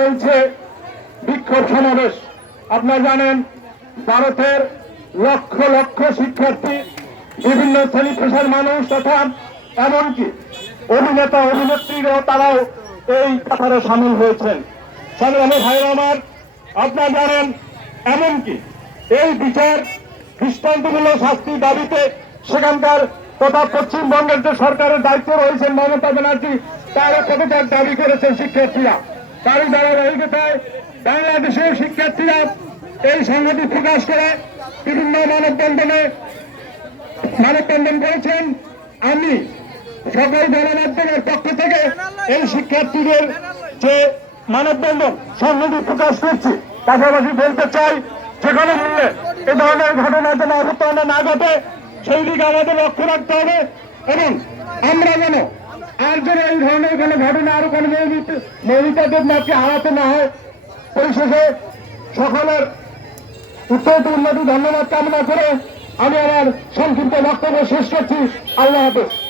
চলছে বিক্ষোভ সমাবেশ। আপনারা জানেন, ভারতের লক্ষ লক্ষ শিক্ষার্থী, বিভিন্ন শ্রেণি পেশার মানুষ তথা এমনকি অভিনেতা, অভিনেত্রীরাও তারাও এই কাতারে সামিল হয়েছেন। সংগ্রামী ভাই আমার, আপনারা জানেন, এমনকি এই বিচার দৃষ্টান্তমূলক শাস্তি দাবিতে সেখানকার তথা পশ্চিমবঙ্গের যে সরকারের দায়িত্ব রয়েছেন মমতা ব্যানার্জি, তারও পদত্যাগ দাবি করেছেন শিক্ষার্থীরা। তারই ধারাবাহিকতায় বাংলাদেশের শিক্ষার্থীরা এই সংহতি প্রকাশ করে বিভিন্ন মানববন্ধনে মানববন্ধন করেছেন। আমি সকল গণমাধ্যমের পক্ষ থেকে এই শিক্ষার্থীদের যে মানববন্ধন, সংহতি প্রকাশ করছি পাশাপাশি বলতে চাই, যে কোনো মূল্যে এ ধরনের ঘটনা যেন অবতরণে না ঘটে, সেই দিকে আমাদের লক্ষ্য রাখতে হবে এবং আমরা যেন যেন এই ধরনের কোনো ঘটনা আরও কোনো মৌলিকদের নাকি হারাতে না হয়। পরিশেষে সকলের উত্তর উন্নতি ধন্যবাদ কামনা করে আমি আমার সংক্ষিপ্ত বক্তব্য শেষ করছি। আল্লাহ হাফেজ।